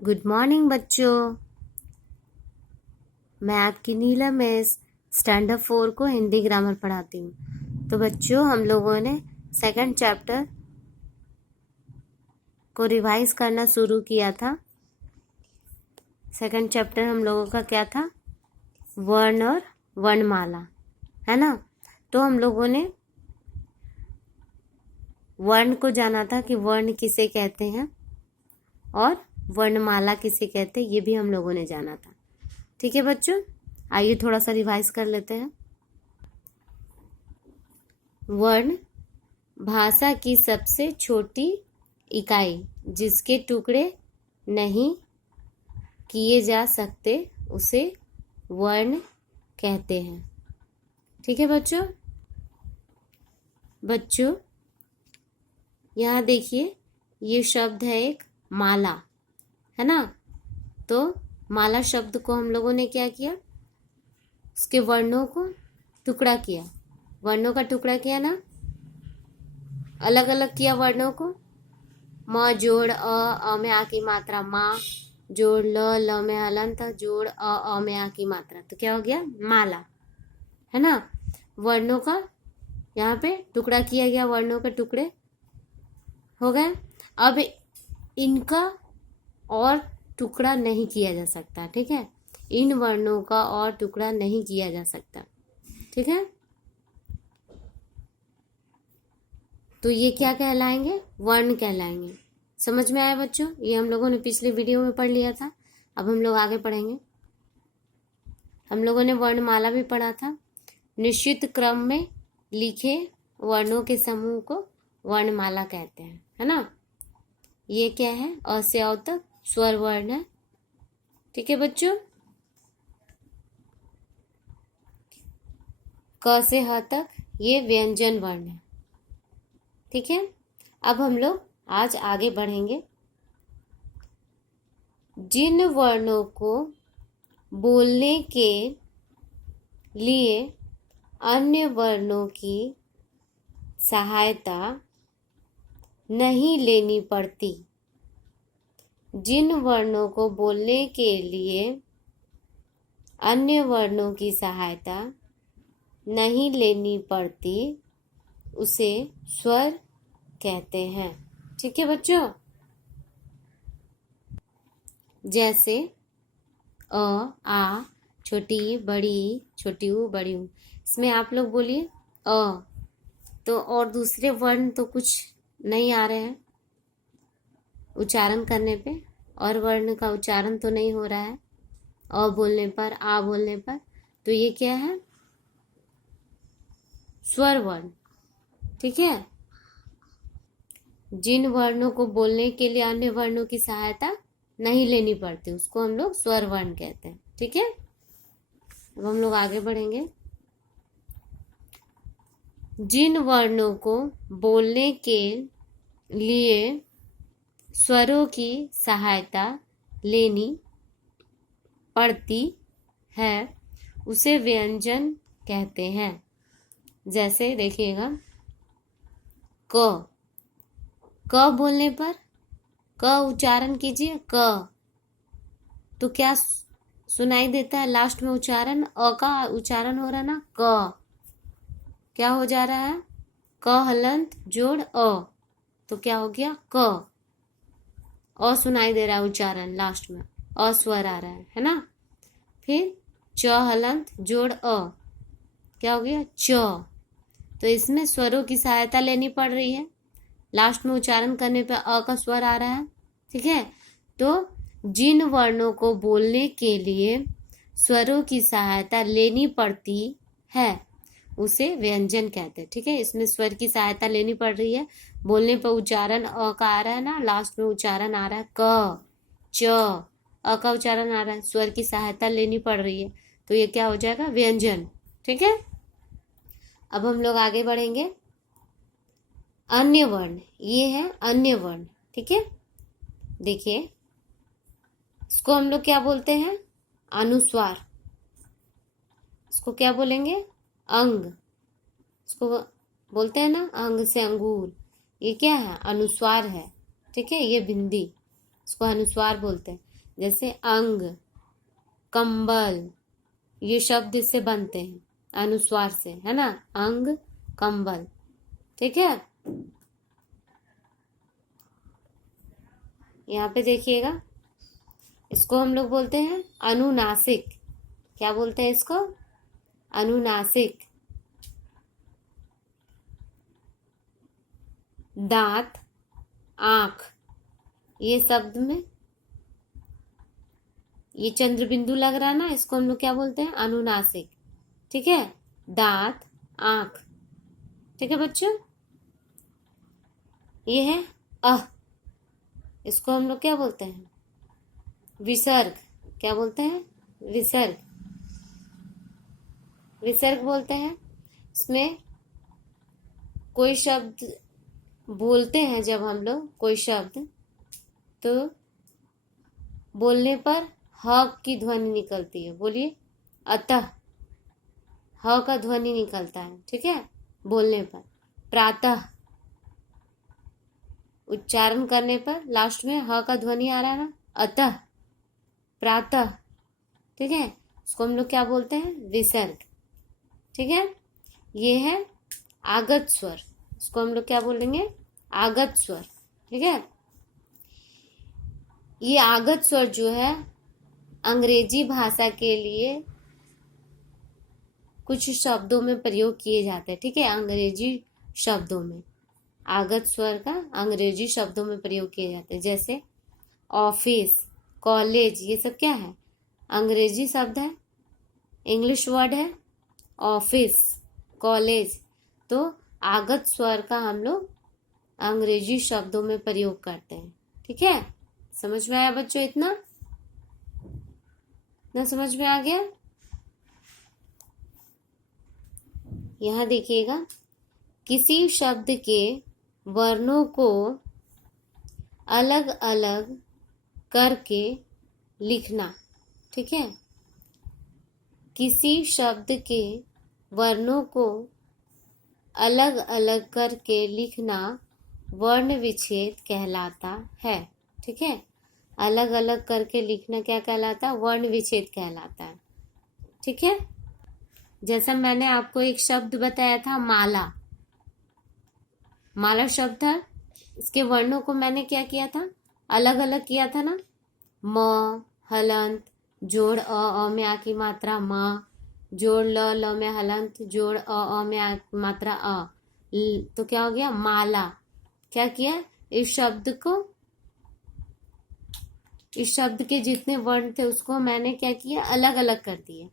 Good morning बच्चों। मैं आपकी नीलम मिस स्टैंडर्ड 4 को हिंदी ग्रामर पढ़ाती हूँ। तो बच्चों, हम लोगों ने सेकंड चैप्टर को रिवाइज करना शुरू किया था। सेकंड चैप्टर हम लोगों का क्या था? वर्ण और वर्णमाला, है ना। तो हम लोगों ने वर्ण को जाना था कि वर्ण किसे कहते हैं और वर्णमाला किसे कहते हैं, ये भी हम लोगों ने जाना था। ठीक है बच्चों, आइए थोड़ा सा रिवाइज कर लेते हैं। वर्ण भाषा की सबसे छोटी इकाई जिसके टुकड़े नहीं किए जा सकते उसे वर्ण कहते हैं। ठीक है बच्चों। यहाँ देखिए, ये शब्द है एक माला, है ना। तो माला शब्द को हम लोगों ने क्या किया? उसके वर्णों को टुकड़ा किया। वर्णों का टुकड़ा किया ना, अलग अलग किया वर्णों को। म जोड़ अ में आ की मात्रा मा, जोड़ ल में हलंत, जोड़ अ में आ की मात्रा, तो क्या हो गया? माला, है ना। वर्णों का यहाँ पे टुकड़ा किया गया, वर्णों के टुकड़े हो गए। अब इनका और टुकड़ा नहीं किया जा सकता, ठीक है। इन वर्णों का और टुकड़ा नहीं किया जा सकता, ठीक है। तो ये क्या कहलाएंगे? वर्ण कहलाएंगे। समझ में आया बच्चों? ये हम लोगों ने पिछले वीडियो में पढ़ लिया था। अब हम लोग आगे पढ़ेंगे। हम लोगों ने वर्णमाला भी पढ़ा था। निश्चित क्रम में लिखे वर्णों के समूह को वर्णमाला कहते हैं, है ना। ये क्या है? अ से अ तक स्वर वर्ण है, ठीक है बच्चों। क से ह तक ये व्यंजन वर्ण है, ठीक है। अब हम लोग आज आगे बढ़ेंगे। जिन वर्णों को बोलने के लिए अन्य वर्णों की सहायता नहीं लेनी पड़ती, जिन वर्णों को बोलने के लिए अन्य वर्णों की सहायता नहीं लेनी पड़ती उसे स्वर कहते हैं, ठीक है बच्चों। जैसे अ, आ, छोटी बड़ी, छोटी ऊ बड़ी ऊ, इसमें आप लोग बोलिए अ, तो और दूसरे वर्ण तो कुछ नहीं आ रहे हैं उच्चारण करने पे, और वर्ण का उच्चारण तो नहीं हो रहा है अ बोलने पर, आ बोलने पर, तो ये क्या है? स्वर वर्ण, ठीक है। जिन वर्णों को बोलने के लिए अन्य वर्णों की सहायता नहीं लेनी पड़ती उसको हम लोग स्वर वर्ण कहते हैं, ठीक है। अब हम लोग आगे बढ़ेंगे। जिन वर्णों को बोलने के लिए स्वरों की सहायता लेनी पड़ती है उसे व्यंजन कहते हैं। जैसे देखिएगा, क बोलने पर, क उच्चारण कीजिए, क, तो क्या सुनाई देता है? लास्ट में उच्चारण अ का उच्चारण हो रहा ना, क, क्या हो जा रहा है? क हलंत जोड़ अ, तो क्या हो गया? क। अ सुनाई दे रहा है उच्चारण, लास्ट में अ स्वर आ रहा है ना। फिर च हलंत जोड़ अ, क्या हो गया? च। तो इसमें स्वरों की सहायता लेनी पड़ रही है, लास्ट में उच्चारण करने पे अ का स्वर आ रहा है, ठीक है। तो जिन वर्णों को बोलने के लिए स्वरों की सहायता लेनी पड़ती है उसे व्यंजन कहते हैं, ठीक है। इसमें स्वर की सहायता लेनी पड़ रही है, बोलने पर उच्चारण अ का आ रहा है ना, लास्ट में उच्चारण आ रहा है क, च, अ का उच्चारण आ रहा है, स्वर की सहायता लेनी पड़ रही है, तो ये क्या हो जाएगा? व्यंजन, ठीक है। अब हम लोग आगे बढ़ेंगे। अन्य वर्ण, ये है अन्य वर्ण, ठीक है। देखिए, इसको हम लोग क्या बोलते हैं? अनुस्वार। इसको क्या बोलेंगे? अंग। इसको बोलते हैं ना अंग से अंगूर, ये क्या है? अनुस्वार है, ठीक है। ये बिंदी, इसको अनुस्वार बोलते हैं। जैसे अंग, कंबल, ये शब्द इससे बनते हैं अनुस्वार से, है ना। अंग, कंबल, ठीक है। यहाँ पे देखिएगा, इसको हम लोग बोलते हैं अनुनासिक। क्या बोलते हैं इसको? अनुनासिक। दांत, आंख, ये शब्द में ये चंद्र बिंदु लग रहा है ना, इसको हम लोग क्या बोलते हैं? अनुनासिक, ठीक है। दांत, आंख, ठीक है बच्चों। ये है अह, इसको हम लोग क्या बोलते हैं? विसर्ग। क्या बोलते हैं? विसर्ग। विसर्ग बोलते हैं। इसमें कोई शब्द बोलते हैं, जब हम लोग कोई शब्द, तो बोलने पर ह की ध्वनि निकलती है। बोलिए, अतः, ह का ध्वनि निकलता है, ठीक है, बोलने पर। प्रातः, उच्चारण करने पर लास्ट में ह का ध्वनि आ रहा है ना, अतः, प्रातः, ठीक है। उसको हम लोग क्या बोलते हैं? विसर्ग, ठीक है। ये है आगत स्वर, इसको हम लोग क्या बोलेंगे? आगत स्वर, ठीक है। ये आगत स्वर जो है अंग्रेजी भाषा के लिए कुछ शब्दों में प्रयोग किए जाते हैं, ठीक है। अंग्रेजी शब्दों में आगत स्वर का अंग्रेजी शब्दों में प्रयोग किए जाते हैं। जैसे ऑफिस, कॉलेज, ये सब क्या है? अंग्रेजी शब्द है, इंग्लिश वर्ड है। ऑफिस, कॉलेज, तो आगत स्वर का हम लोग अंग्रेजी शब्दों में प्रयोग करते हैं, ठीक है। समझ में आया बच्चों? इतना समझ में आ गया? यहां देखिएगा, किसी शब्द के वर्णों को अलग अलग करके लिखना, ठीक है। किसी शब्द के वर्णों को अलग अलग करके लिखना वर्ण विच्छेद कहलाता है, ठीक है। अलग अलग करके लिखना क्या कहलाता है? वर्ण विच्छेद कहलाता है, ठीक है। जैसा मैंने आपको एक शब्द बताया था, माला। माला शब्द था, इसके वर्णों को मैंने क्या किया था? अलग अलग किया था ना। म, हलंत, जोड़ अ में आ की मात्रा म, जोड़ ल में हलंत, जोड़ अ में आ की मात्रा अ, तो क्या हो गया? माला। क्या किया? इस शब्द के जितने वर्ण थे उसको मैंने क्या किया? अलग अलग कर दिए,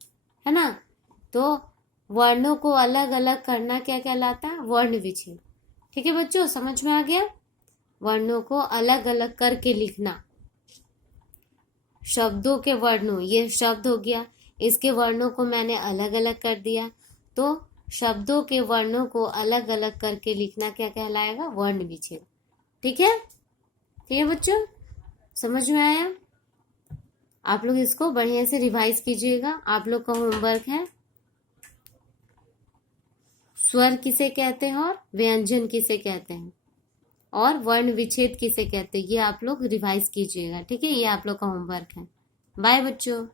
है ना। तो वर्णों को अलग अलग करना क्या कहलाता है? वर्ण विच्छेद, ठीक है बच्चों। समझ में आ गया? वर्णों को अलग अलग करके लिखना, शब्दों के वर्णों, ये शब्द हो गया, इसके वर्णों को मैंने अलग अलग कर दिया, तो शब्दों के वर्णों को अलग अलग करके लिखना क्या कहलाएगा? वर्ण विच्छेद, ठीक है। ठीक है बच्चों, समझ में आया? आप लोग इसको बढ़िया से रिवाइज कीजिएगा। आप लोग का होमवर्क है स्वर किसे कहते हैं और व्यंजन किसे कहते हैं और वर्ण विच्छेद किसे कहते हैं, ये आप लोग रिवाइज कीजिएगा, ठीक है। ये आप लोग का होमवर्क है। बाय बच्चों।